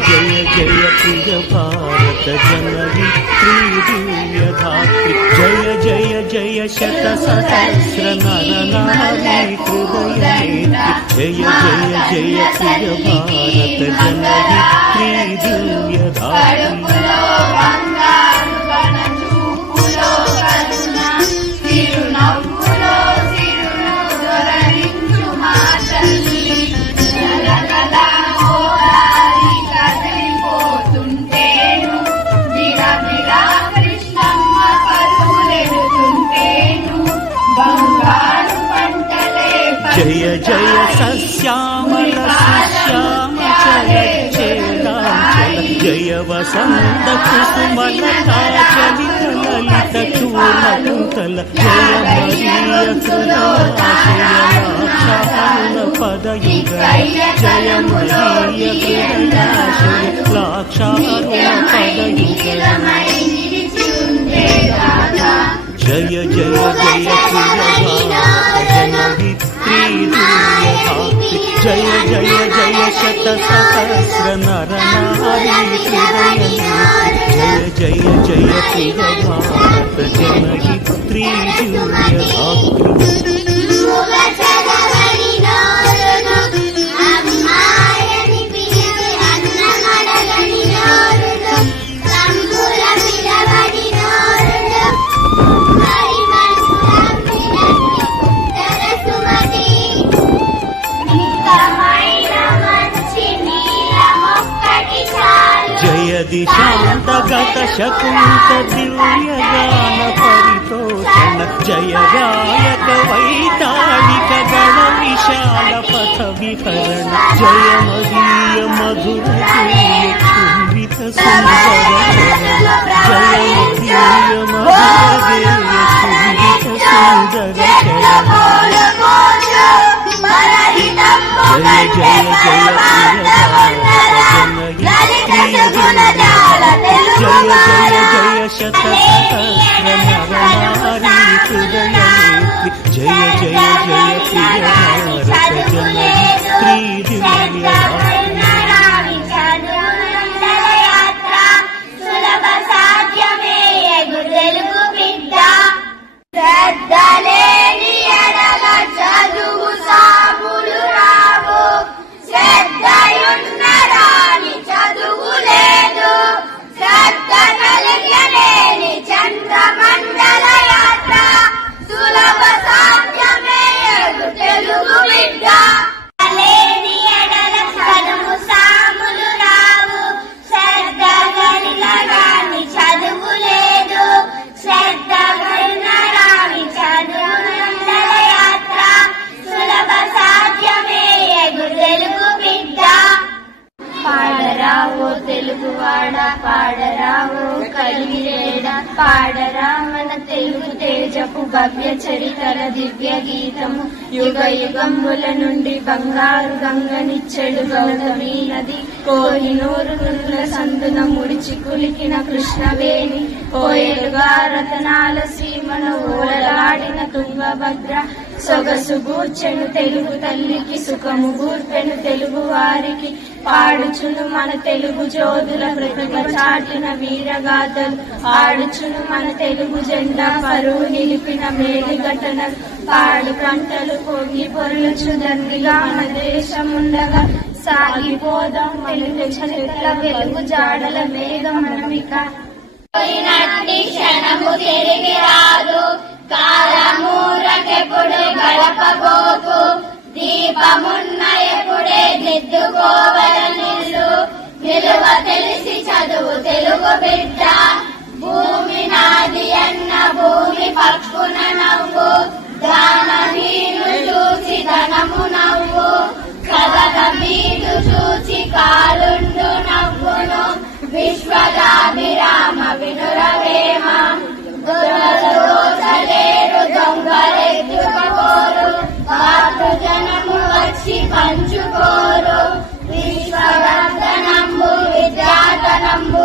జయ జయ ప్రియ భారత జనయిత్రీ దివ్యధాత్రి జయ జయ జయ శత సహస్ర నర నారీ హృదయనేత్రి జయ జయ జయ ప్రియ భారత జనయిత్రీ దివ్యధాత్రి జయ జయ సశ్యామల సుశ్యామ చల చేదాంచల జయ వసంత కుసుమలతా చలిత లలిత చూర్ణ కుంతల జయ మరియ హృదయాశయలాక్షాన పదయుగ జయ మరియ హృదయాశయ లాక్షాన పదయుగ జయ జయ జయ ప్రియ జనయిత్రీ దివ్యధాత్రి జయ జయ జయ శత సహస్ర నర నారీ హృదయనేత్రి జయ జయ జయ ప్రియ భారత జనయిత్రీ దివ్యధాత్రి దిశాంతగత శకుంత దివ్యగాన పరితోషణ జయ గాయక వైతాళిక గణ విశాల పథ విహరణ జయ మదీయ మధుర గేయ చుంబిత సుందర జయ మదీయ మధుర గేయ చుంబిత సుందర జయ జయ జయ జయ జయ జయ శత సహస్ర నర నారీ హృదయనేత్రి జయ జయ జయ ప్రియ భారత జనయిత్రీ దివ్యధాత్రి పాడరావో కలిగిరేడ పాడరా మన తెలుగు తేజపు భవ్య చరితల దివ్య గీతము యుగ యుగముల నుండి బంగారు గంగనిచ్చెడు గౌతమి నది కోహినూరు నుల్ల సందున ముడిచి కులికిన కృష్ణవేణి కోయలుగా రతనాల సీమన ఓలలాడిన తుంగభద్ర సొగసు గూర్చెను తెలుగు తల్లికి సుఖము గూర్పెను తెలుగు వారికి పాడుచును మన తెలుగు జోదుల ప్రతిభ చాటిన వీరగాథలు ఆడుచును మన తెలుగు జెండా పరువు నిలిపిన మేలి ఘటనలు పాడు పంటలు పొంగి పొరలుచు దండిగా మన దేశముండగా సాగిపోదాం తెలుగు చెట్ల వెలుగు జాడల మేఘమనమిక క్షణము తిరిగి రాదు కాలమూరకెప్పుడు గడపబోకు దీపమున్న ఎప్పుడే దిద్దుకోవల నిలువ తెలిసి చదువు తెలుగు బిడ్డ భూమి నాది అన్న భూమి పక్కున నవ్వు దానహీను చూసి ధనము నవ్వు కథల మీదు చూచి కాలుండు నవ్వును విశ్వదాభిరామ వినురవేమ దొరలేరు దొంగలెత్తుకోరు వారు జనము వచ్చి పంచుకోరు విశ్వవర్ధనంబు విద్యాధనంబు